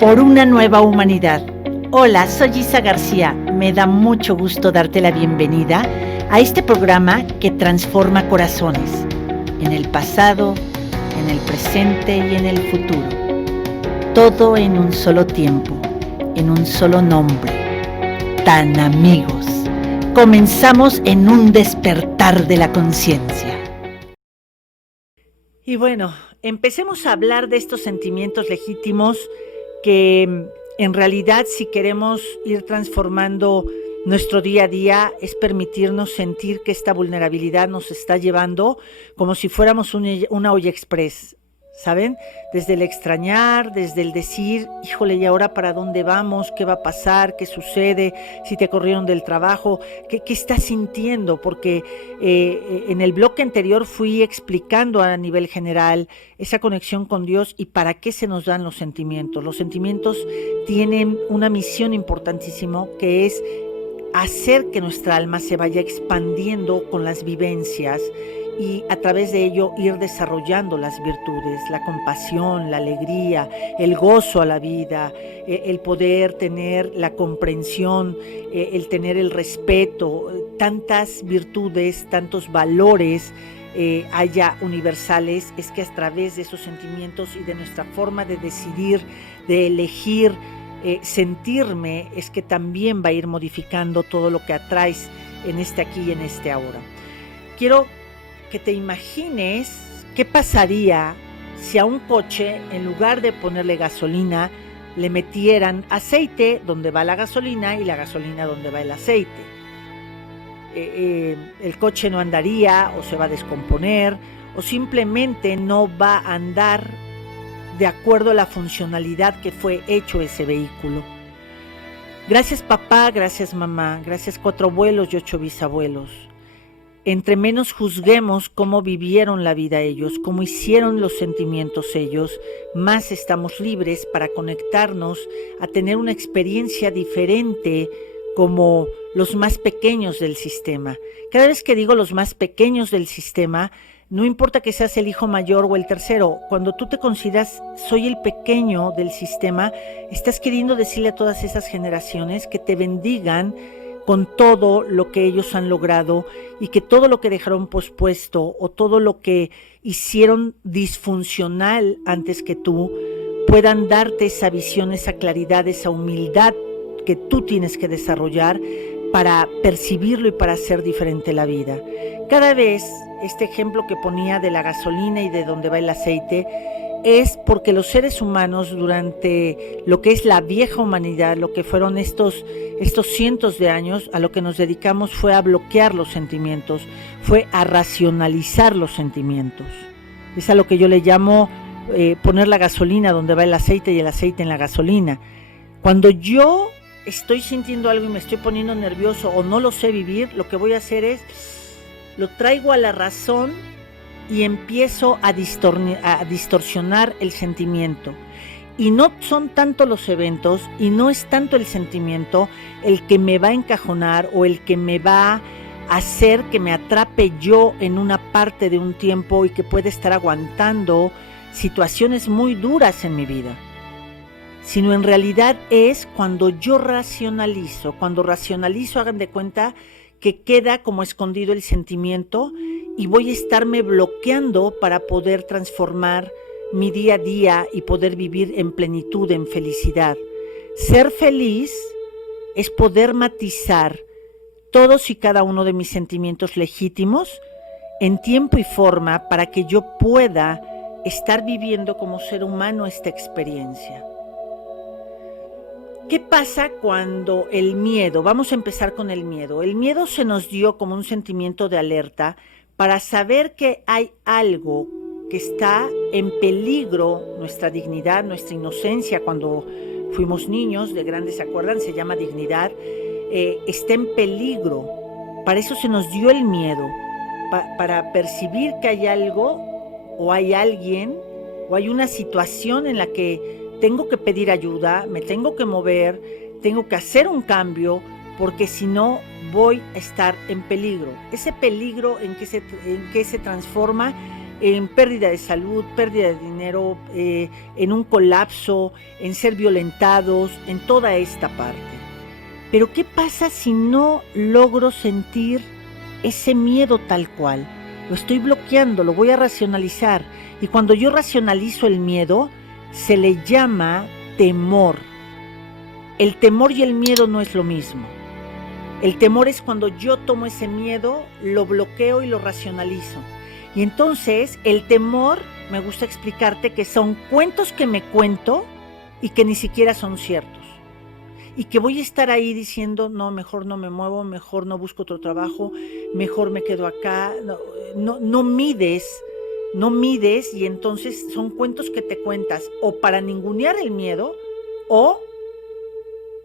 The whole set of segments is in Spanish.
por una nueva humanidad. Hola, soy Isa García. Me da mucho gusto darte la bienvenida a este programa que transforma corazones, en el pasado, en el presente y en el futuro. Todo en un solo tiempo, en un solo nombre. Tan amigos. Comenzamos en un despertar de la conciencia. Y bueno, empecemos a hablar de estos sentimientos legítimos que en realidad, si queremos ir transformando nuestro día a día, es permitirnos sentir que esta vulnerabilidad nos está llevando como si fuéramos una olla express, ¿saben? Desde el extrañar, desde el decir, híjole, ¿y ahora para dónde vamos? ¿Qué va a pasar? ¿Qué sucede? Si te corrieron del trabajo, ¿qué estás sintiendo? Porque en el bloque anterior fui explicando a nivel general esa conexión con Dios y para qué se nos dan los sentimientos. Los sentimientos tienen una misión importantísima que es hacer que nuestra alma se vaya expandiendo con las vivencias y a través de ello ir desarrollando las virtudes, la compasión, la alegría, el gozo a la vida, el poder tener la comprensión, el tener el respeto, tantas virtudes, tantos valores haya universales. Es que a través de esos sentimientos y de nuestra forma de decidir, de elegir, sentirme, es que también va a ir modificando todo lo que atraes en este aquí y en este ahora. Quiero que te imagines qué pasaría si a un coche, en lugar de ponerle gasolina, le metieran aceite donde va la gasolina y la gasolina donde va el aceite. El coche no andaría o se va a descomponer o simplemente no va a andar de acuerdo a la funcionalidad que fue hecho ese vehículo. Gracias papá, gracias mamá, gracias 4 abuelos y 8 bisabuelos. Entre menos juzguemos cómo vivieron la vida ellos, cómo hicieron los sentimientos ellos, más estamos libres para conectarnos a tener una experiencia diferente como los más pequeños del sistema. Cada vez que digo los más pequeños del sistema, no importa que seas el hijo mayor o el tercero, cuando tú te consideras soy el pequeño del sistema, estás queriendo decirle a todas esas generaciones que te bendigan con todo lo que ellos han logrado y que todo lo que dejaron pospuesto o todo lo que hicieron disfuncional antes que tú puedan darte esa visión, esa claridad, esa humildad que tú tienes que desarrollar para percibirlo y para hacer diferente la vida. Cada vez, este ejemplo que ponía de la gasolina y de dónde va el aceite, es porque los seres humanos durante lo que es la vieja humanidad, lo que fueron estos cientos de años, a lo que nos dedicamos fue a bloquear los sentimientos, fue a racionalizar los sentimientos. Es a lo que yo le llamo poner la gasolina donde va el aceite y el aceite en la gasolina. Cuando yo estoy sintiendo algo y me estoy poniendo nervioso o no lo sé vivir, lo que voy a hacer es, lo traigo a la razón y empiezo a distorsionar el sentimiento. Y no son tanto los eventos y no es tanto el sentimiento el que me va a encajonar o el que me va a hacer que me atrape yo en una parte de un tiempo y que puede estar aguantando situaciones muy duras en mi vida. Sino en realidad es cuando yo racionalizo. Cuando racionalizo, hagan de cuenta que queda como escondido el sentimiento y voy a estarme bloqueando para poder transformar mi día a día y poder vivir en plenitud, en felicidad. Ser feliz es poder matizar todos y cada uno de mis sentimientos legítimos en tiempo y forma para que yo pueda estar viviendo como ser humano esta experiencia. ¿Qué pasa cuando el miedo? Vamos a empezar con el miedo. El miedo se nos dio como un sentimiento de alerta para saber que hay algo que está en peligro, nuestra dignidad, nuestra inocencia cuando fuimos niños, de grandes se acuerdan, se llama dignidad, está en peligro. Para eso se nos dio el miedo, para percibir que hay algo o hay alguien o hay una situación en la que tengo que pedir ayuda, me tengo que mover, tengo que hacer un cambio, porque si no voy a estar en peligro. Ese peligro en que se transforma en pérdida de salud, pérdida de dinero, en un colapso, en ser violentados, en toda esta parte. Pero ¿qué pasa si no logro sentir ese miedo tal cual? Lo estoy bloqueando, lo voy a racionalizar. Y cuando yo racionalizo el miedo, se le llama temor. El temor y el miedo no es lo mismo. El temor es cuando yo tomo ese miedo, lo bloqueo y lo racionalizo. Y entonces el temor, me gusta explicarte que son cuentos que me cuento y que ni siquiera son ciertos. Y que voy a estar ahí diciendo, no, mejor no me muevo, mejor no busco otro trabajo, mejor me quedo acá. No mides y entonces son cuentos que te cuentas o para ningunear el miedo o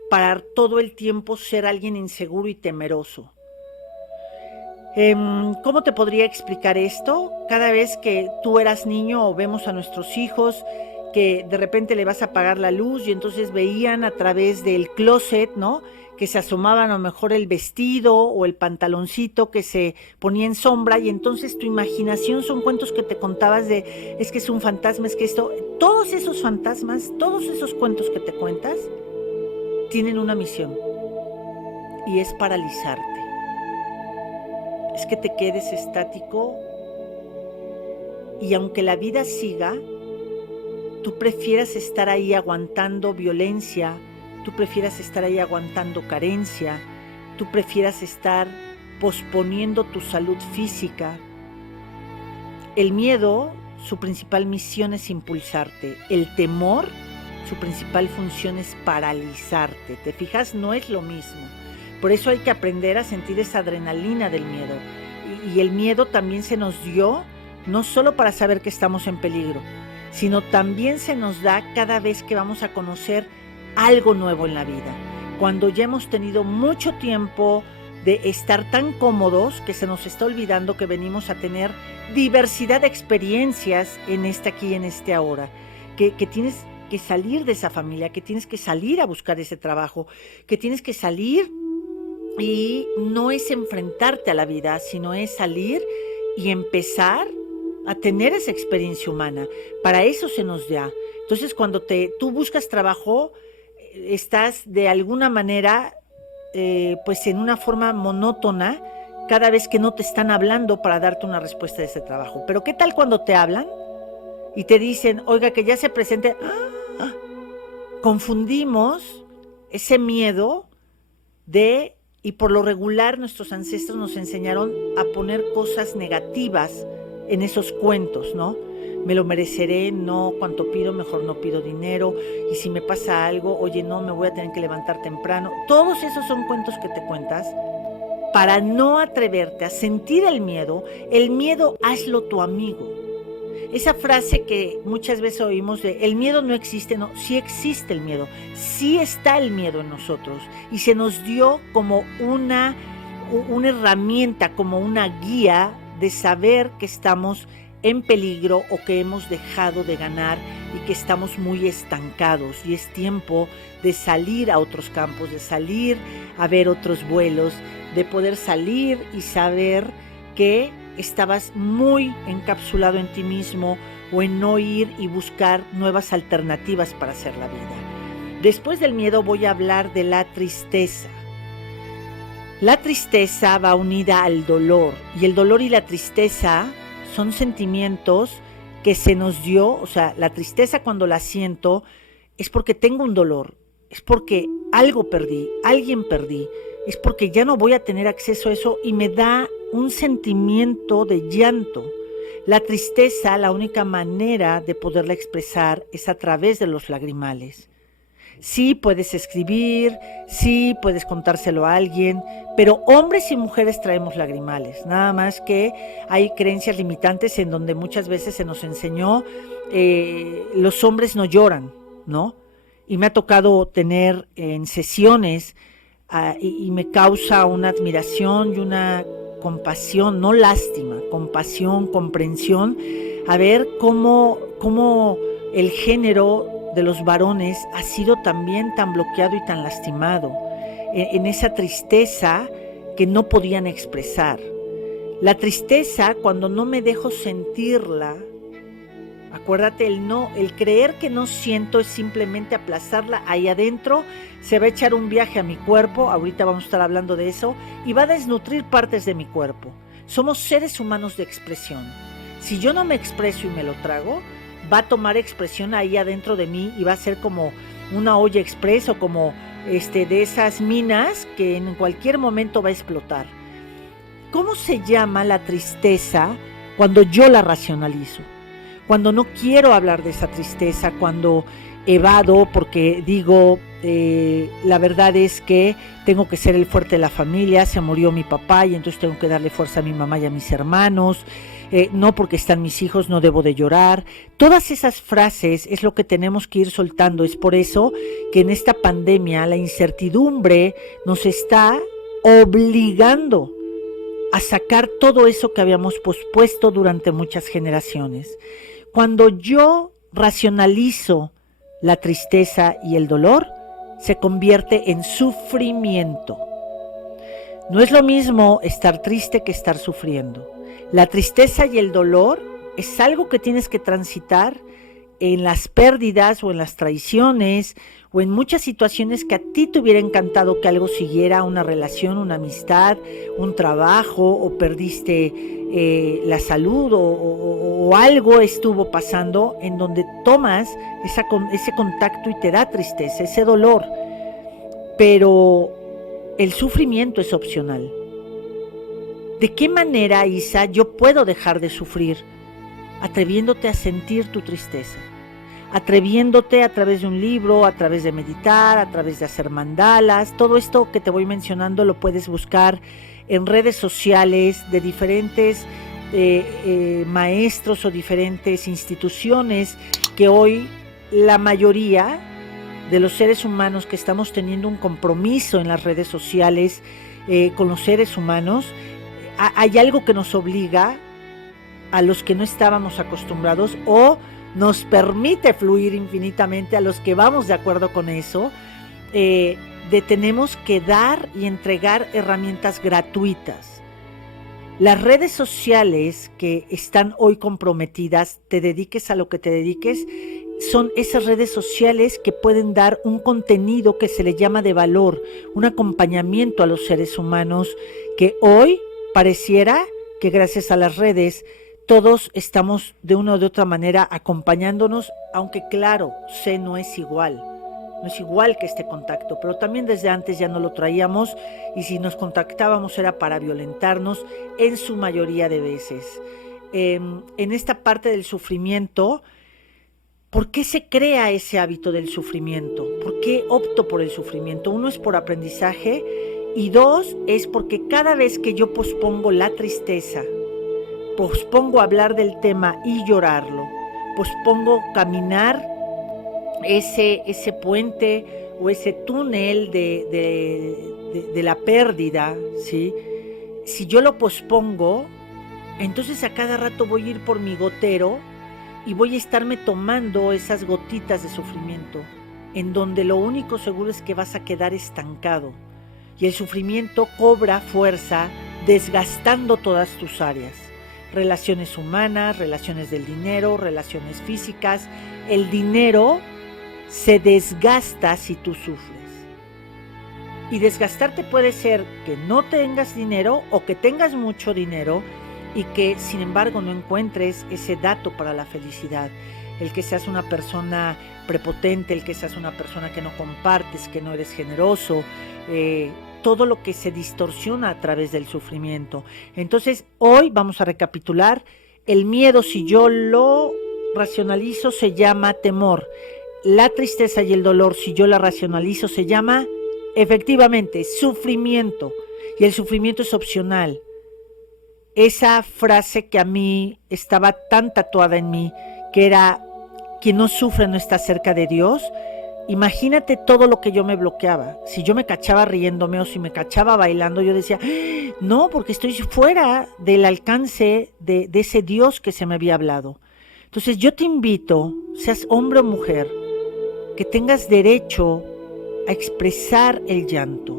para todo el tiempo ser alguien inseguro y temeroso. ¿Cómo te podría explicar esto? Cada vez que tú eras niño o vemos a nuestros hijos que de repente le vas a apagar la luz y entonces veían a través del closet, ¿no? Que se asomaban a lo mejor el vestido o el pantaloncito que se ponía en sombra y entonces tu imaginación son cuentos que te contabas de, es que es un fantasma, es que esto, todos esos fantasmas, todos esos cuentos que te cuentas, tienen una misión y es paralizarte. Es que te quedes estático y aunque la vida siga, tú prefieras estar ahí aguantando violencia, tú prefieras estar ahí aguantando carencia, tú prefieras estar posponiendo tu salud física. El miedo, su principal misión es impulsarte. El temor, su principal función es paralizarte. ¿Te fijas? No es lo mismo. Por eso hay que aprender a sentir esa adrenalina del miedo. Y el miedo también se nos dio, no solo para saber que estamos en peligro, sino también se nos da cada vez que vamos a conocer algo nuevo en la vida. Cuando ya hemos tenido mucho tiempo de estar tan cómodos que se nos está olvidando que venimos a tener diversidad de experiencias en este aquí y en este ahora, que tienes que salir de esa familia, que tienes que salir a buscar ese trabajo, que tienes que salir y no es enfrentarte a la vida, sino es salir y empezar a tener esa experiencia humana. Para eso se nos da. Entonces, cuando tú buscas trabajo, estás de alguna manera, pues en una forma monótona, cada vez que no te están hablando para darte una respuesta de ese trabajo. Pero ¿qué tal cuando te hablan y te dicen, oiga, que ya se presente? Confundimos ese miedo y por lo regular nuestros ancestros nos enseñaron a poner cosas negativas en esos cuentos, ¿no? Me lo mereceré, no, cuanto pido, mejor no pido dinero, y si me pasa algo, oye, no, me voy a tener que levantar temprano. Todos esos son cuentos que te cuentas para no atreverte a sentir el miedo hazlo tu amigo. Esa frase que muchas veces oímos de el miedo no existe, no, sí existe el miedo, sí está el miedo en nosotros y se nos dio como una herramienta, como una guía de saber que estamos en peligro o que hemos dejado de ganar y que estamos muy estancados y es tiempo de salir a otros campos, de salir a ver otros vuelos, de poder salir y saber que estabas muy encapsulado en ti mismo o en no ir y buscar nuevas alternativas para hacer la vida. Después del miedo voy a hablar de la tristeza. La tristeza va unida al dolor y el dolor y la tristeza son sentimientos que se nos dio, o sea, la tristeza cuando la siento es porque tengo un dolor, es porque algo perdí, alguien perdí, es porque ya no voy a tener acceso a eso y me da un sentimiento de llanto. La tristeza, la única manera de poderla expresar es a través de los lagrimales. Sí puedes escribir, sí puedes contárselo a alguien, pero hombres y mujeres traemos lagrimales, nada más que hay creencias limitantes en donde muchas veces se nos enseñó los hombres no lloran, ¿no? Y me ha tocado tener en sesiones y me causa una admiración y una compasión, no lástima, compasión, comprensión, a ver cómo el género de los varones ha sido también tan bloqueado y tan lastimado en esa tristeza que no podían expresar. La tristeza, cuando no me dejo sentirla, acuérdate, el creer que no siento es simplemente aplazarla ahí adentro, se va a echar un viaje a mi cuerpo, ahorita vamos a estar hablando de eso, y va a desnutrir partes de mi cuerpo. Somos seres humanos de expresión. Si yo no me expreso y me lo trago, va a tomar expresión ahí adentro de mí y va a ser como una olla express o como de esas minas que en cualquier momento va a explotar. ¿Cómo se llama la tristeza cuando yo la racionalizo? Cuando no quiero hablar de esa tristeza, cuando evado porque digo, la verdad es que tengo que ser el fuerte de la familia, se murió mi papá y entonces tengo que darle fuerza a mi mamá y a mis hermanos, no porque están mis hijos no debo de llorar. Todas esas frases es lo que tenemos que ir soltando. Es por eso que en esta pandemia la incertidumbre nos está obligando a sacar todo eso que habíamos pospuesto durante muchas generaciones. Cuando yo racionalizo la tristeza y el dolor, se convierte en sufrimiento. No es lo mismo estar triste que estar sufriendo. La tristeza y el dolor es algo que tienes que transitar en las pérdidas o en las traiciones o en muchas situaciones que a ti te hubiera encantado que algo siguiera, una relación, una amistad, un trabajo, o perdiste la salud o algo estuvo pasando en donde tomas ese contacto y te da tristeza, ese dolor. Pero el sufrimiento es opcional. ¿De qué manera, Isa, yo puedo dejar de sufrir? Atreviéndote a sentir tu tristeza, atreviéndote a través de un libro, a través de meditar, a través de hacer mandalas. Todo esto que te voy mencionando lo puedes buscar en redes sociales de diferentes maestros o diferentes instituciones que hoy la mayoría de los seres humanos que estamos teniendo un compromiso en las redes sociales con los seres humanos, hay algo que nos obliga a los que no estábamos acostumbrados o nos permite fluir infinitamente a los que vamos de acuerdo con eso, tenemos que dar y entregar herramientas gratuitas. Las redes sociales que están hoy comprometidas, te dediques a lo que te dediques, son esas redes sociales que pueden dar un contenido que se le llama de valor, un acompañamiento a los seres humanos que hoy pareciera que gracias a las redes todos estamos de una u otra manera acompañándonos, aunque claro, no es igual que este contacto, pero también desde antes ya no lo traíamos y si nos contactábamos era para violentarnos en su mayoría de veces. En esta parte del sufrimiento, ¿por qué se crea ese hábito del sufrimiento? ¿Por qué opto por el sufrimiento? Uno es por aprendizaje y dos es porque cada vez que yo pospongo la tristeza, pospongo hablar del tema y llorarlo, pospongo caminar ese puente o ese túnel de la pérdida, ¿sí? Si yo lo pospongo, entonces a cada rato voy a ir por mi gotero y voy a estarme tomando esas gotitas de sufrimiento, en donde lo único seguro es que vas a quedar estancado y el sufrimiento cobra fuerza desgastando todas tus áreas. Relaciones humanas, relaciones del dinero, relaciones físicas. El dinero se desgasta si tú sufres. Y desgastarte puede ser que no tengas dinero o que tengas mucho dinero y que sin embargo no encuentres ese dato para la felicidad. El que seas una persona prepotente, el que seas una persona que no compartes, que no eres generoso, todo lo que se distorsiona a través del sufrimiento. Entonces, hoy vamos a recapitular. El miedo, si yo lo racionalizo, se llama temor. La tristeza y el dolor, si yo la racionalizo, se llama, efectivamente, sufrimiento. Y el sufrimiento es opcional. Esa frase que a mí estaba tan tatuada en mí, que era, quien no sufre no está cerca de Dios. Imagínate todo lo que yo me bloqueaba. Si yo me cachaba riéndome o si me cachaba bailando, yo decía, no, porque estoy fuera del alcance de ese Dios que se me había hablado. Entonces yo te invito, seas hombre o mujer, que tengas derecho a expresar el llanto.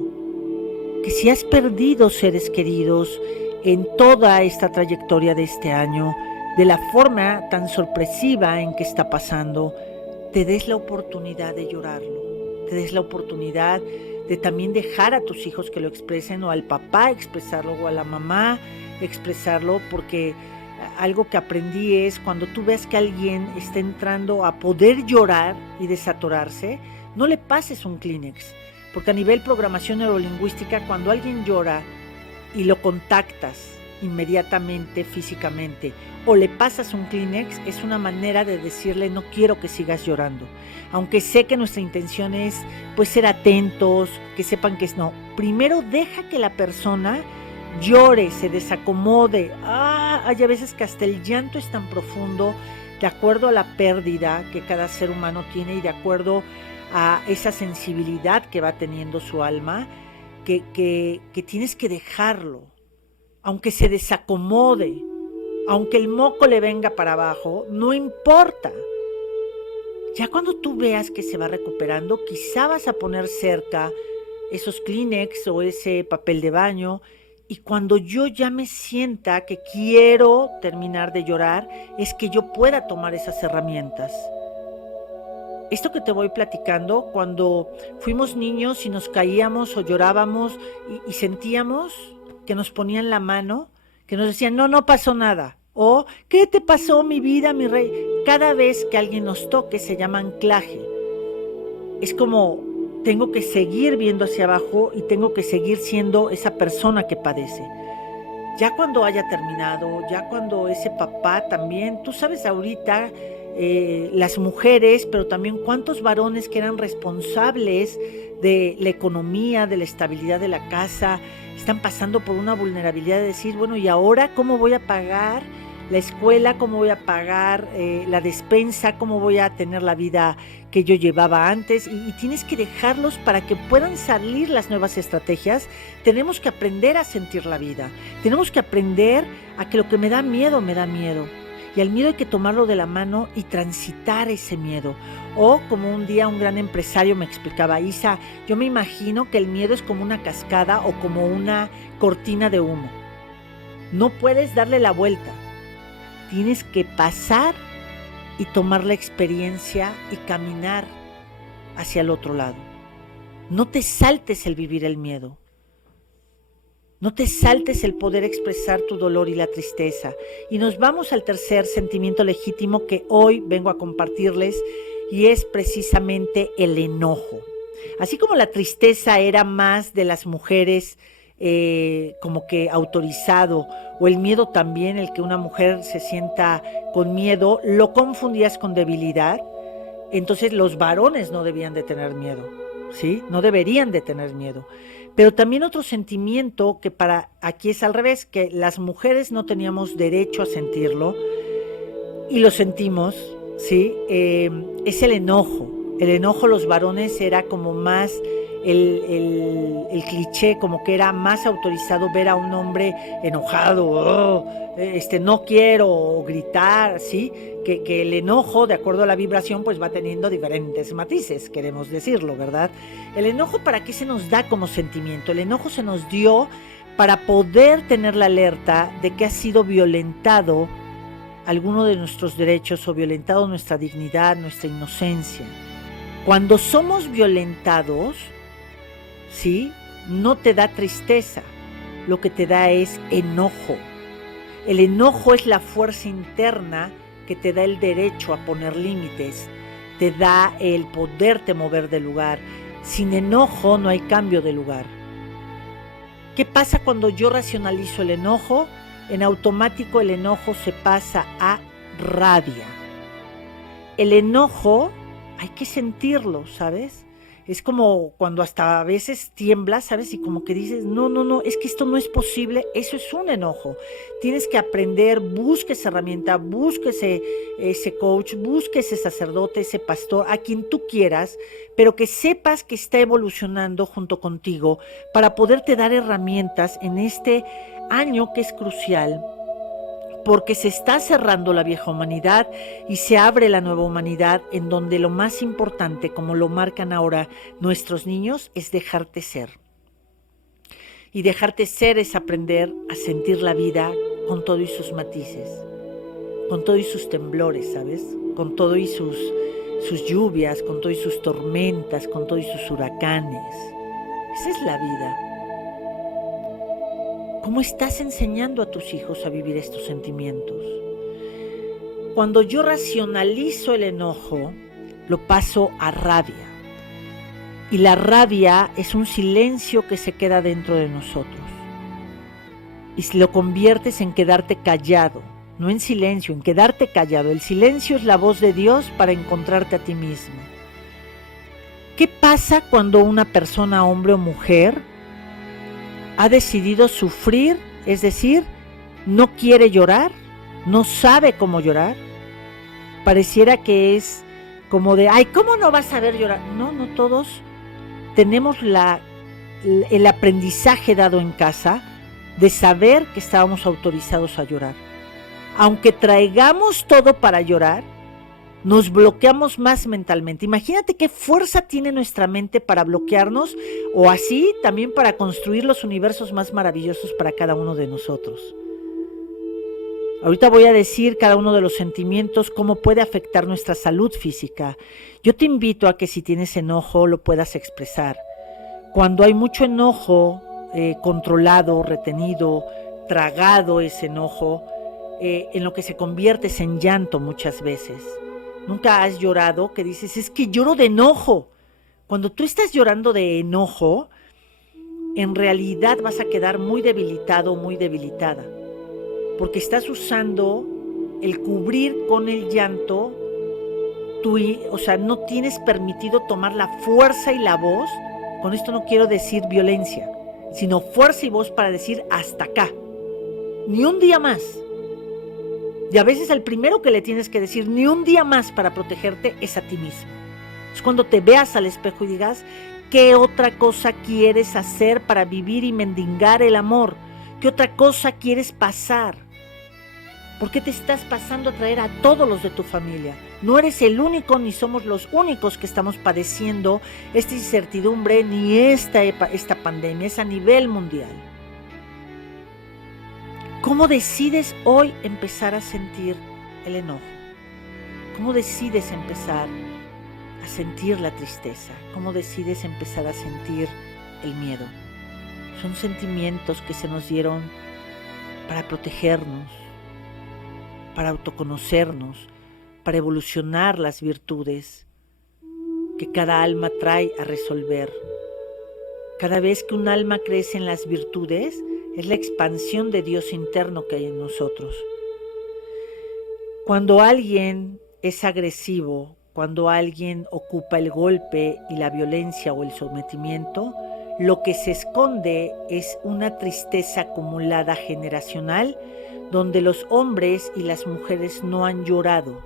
Que si has perdido seres queridos, en toda esta trayectoria de este año, de la forma tan sorpresiva en que está pasando, te des la oportunidad de llorarlo, te des la oportunidad de también dejar a tus hijos que lo expresen, o al papá expresarlo, o a la mamá expresarlo, porque algo que aprendí es cuando tú ves que alguien está entrando a poder llorar y desatorarse, no le pases un Kleenex, porque a nivel programación neurolingüística, cuando alguien llora y lo contactas inmediatamente físicamente o le pasas un Kleenex, es una manera de decirle no quiero que sigas llorando, aunque sé que nuestra intención es pues ser atentos, que sepan que es no, primero deja que la persona llore, se desacomode. Hay a veces que hasta el llanto es tan profundo de acuerdo a la pérdida que cada ser humano tiene y de acuerdo a esa sensibilidad que va teniendo su alma, que tienes que dejarlo, aunque se desacomode, aunque el moco le venga para abajo, no importa. Ya cuando tú veas que se va recuperando, quizá vas a poner cerca esos Kleenex o ese papel de baño, y cuando yo ya me sienta que quiero terminar de llorar, es que yo pueda tomar esas herramientas. Esto que te voy platicando, cuando fuimos niños y nos caíamos o llorábamos y sentíamos que nos ponían la mano, que nos decían, no, no pasó nada. O, ¿qué te pasó, mi vida, mi rey? Cada vez que alguien nos toque se llama anclaje. Es como, tengo que seguir viendo hacia abajo y tengo que seguir siendo esa persona que padece. Ya cuando haya terminado, ya cuando ese papá también, tú sabes ahorita, las mujeres, pero también cuántos varones que eran responsables de la economía, de la estabilidad de la casa, están pasando por una vulnerabilidad de decir, bueno, ¿y ahora cómo voy a pagar la escuela? ¿Cómo voy a pagar la despensa? ¿Cómo voy a tener la vida que yo llevaba antes? Y tienes que dejarlos para que puedan salir las nuevas estrategias. Tenemos que aprender a sentir la vida. Tenemos que aprender a que lo que me da miedo, me da miedo. Y al miedo hay que tomarlo de la mano y transitar ese miedo. O como un día un gran empresario me explicaba, Isa, yo me imagino que el miedo es como una cascada o como una cortina de humo. No puedes darle la vuelta. Tienes que pasar y tomar la experiencia y caminar hacia el otro lado. No te saltes el vivir el miedo. No te saltes el poder expresar tu dolor y la tristeza. Y nos vamos al tercer sentimiento legítimo que hoy vengo a compartirles, y es precisamente el enojo. Así como la tristeza era más de las mujeres como que autorizado, o el miedo también, el que una mujer se sienta con miedo, lo confundías con debilidad. Entonces los varones no debían de tener miedo, ¿sí? No deberían de tener miedo. Pero también otro sentimiento que para aquí es al revés, que las mujeres no teníamos derecho a sentirlo y lo sentimos, ¿sí? Es el enojo. El enojo, los varones era como más el cliché, como que era más autorizado ver a un hombre enojado, no quiero, o gritar, ¿sí? Que el enojo, de acuerdo a la vibración, pues va teniendo diferentes matices, queremos decirlo, ¿verdad? El enojo, ¿para qué se nos da como sentimiento? El enojo se nos dio para poder tener la alerta de que ha sido violentado alguno de nuestros derechos o violentado nuestra dignidad, nuestra inocencia. Cuando somos violentados, ¿sí? No te da tristeza, lo que te da es enojo. El enojo es la fuerza interna que te da el derecho a poner límites, te da el poderte mover de lugar. Sin enojo no hay cambio de lugar. ¿Qué pasa cuando yo racionalizo el enojo? En automático el enojo se pasa a rabia. El enojo hay que sentirlo, ¿sabes? Es como cuando hasta a veces tiemblas, ¿sabes? Y como que dices, no, es que esto no es posible. Eso es un enojo. Tienes que aprender, busca esa herramienta, busca ese coach, busca ese sacerdote, ese pastor, a quien tú quieras, pero que sepas que está evolucionando junto contigo para poderte dar herramientas en este año que es crucial, porque se está cerrando la vieja humanidad y se abre la nueva humanidad, en donde lo más importante, como lo marcan ahora nuestros niños, es dejarte ser. Y dejarte ser es aprender a sentir la vida con todo y sus matices, con todo y sus temblores, ¿sabes? Con todo y sus lluvias, con todo y sus tormentas, con todo y sus huracanes. Esa es la vida. ¿Cómo estás enseñando a tus hijos a vivir estos sentimientos? Cuando yo racionalizo el enojo, lo paso a rabia. Y la rabia es un silencio que se queda dentro de nosotros. Y si lo conviertes en quedarte callado, no en silencio, en quedarte callado. El silencio es la voz de Dios para encontrarte a ti mismo. ¿Qué pasa cuando una persona, hombre o mujer, ha decidido sufrir? Es decir, no quiere llorar, no sabe cómo llorar. Pareciera que es como de, ay, ¿cómo no vas a saber llorar? No todos tenemos el aprendizaje dado en casa de saber que estábamos autorizados a llorar. Aunque traigamos todo para llorar, nos bloqueamos más mentalmente. Imagínate qué fuerza tiene nuestra mente para bloquearnos, o así también para construir los universos más maravillosos para cada uno de nosotros. Ahorita voy a decir cada uno de los sentimientos, cómo puede afectar nuestra salud física. Yo te invito a que si tienes enojo lo puedas expresar. Cuando hay mucho enojo, controlado, retenido, tragado ese enojo, en lo que se convierte es en llanto muchas veces. ¿Nunca has llorado que dices, es que lloro de enojo? Cuando tú estás llorando de enojo, en realidad vas a quedar muy debilitado, muy debilitada. Porque estás usando el cubrir con el llanto, no tienes permitido tomar la fuerza y la voz. Con esto no quiero decir violencia, sino fuerza y voz para decir hasta acá, ni un día más. Y a veces el primero que le tienes que decir ni un día más para protegerte es a ti mismo. Es cuando te veas al espejo y digas, ¿qué otra cosa quieres hacer para vivir y mendigar el amor? ¿Qué otra cosa quieres pasar? ¿Por qué te estás pasando a traer a todos los de tu familia? No eres el único, ni somos los únicos que estamos padeciendo esta incertidumbre, ni esta pandemia, es a nivel mundial. ¿Cómo decides hoy empezar a sentir el enojo? ¿Cómo decides empezar a sentir la tristeza? ¿Cómo decides empezar a sentir el miedo? Son sentimientos que se nos dieron para protegernos, para autoconocernos, para evolucionar las virtudes que cada alma trae a resolver. Cada vez que un alma crece en las virtudes, es la expansión de Dios interno que hay en nosotros. Cuando alguien es agresivo, cuando alguien ocupa el golpe y la violencia o el sometimiento, lo que se esconde es una tristeza acumulada generacional donde los hombres y las mujeres no han llorado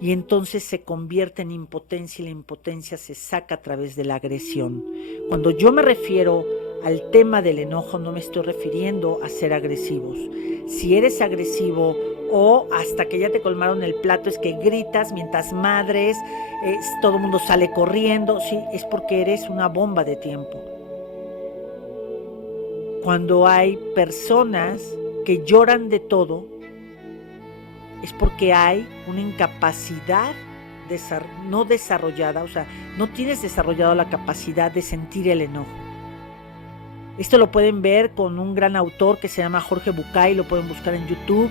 y entonces se convierte en impotencia y la impotencia se saca a través de la agresión. Cuando yo me refiero al tema del enojo no me estoy refiriendo a ser agresivos. Si eres agresivo o hasta que ya te colmaron el plato es que gritas mientras madres, todo el mundo sale corriendo, sí, es porque eres una bomba de tiempo. Cuando hay personas que lloran de todo, es porque hay una incapacidad no desarrollada, o sea, no tienes desarrollado la capacidad de sentir el enojo. Esto lo pueden ver con un gran autor que se llama Jorge Bucay, lo pueden buscar en YouTube,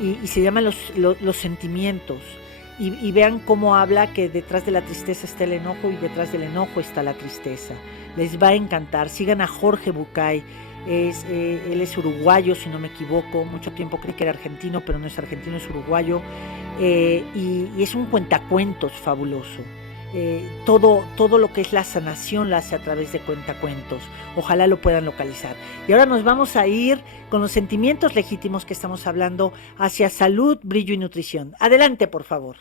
y se llaman los sentimientos. Y vean cómo habla que detrás de la tristeza está el enojo y detrás del enojo está la tristeza. Les va a encantar. Sigan a Jorge Bucay. Él es uruguayo, si no me equivoco. Mucho tiempo creí que era argentino, pero no es argentino, es uruguayo. Y es un cuentacuentos fabuloso. Todo lo que es la sanación la hace a través de cuentacuentos. Ojalá lo puedan localizar. Y ahora nos vamos a ir con los sentimientos legítimos que estamos hablando hacia salud, brillo y nutrición. Adelante, por favor.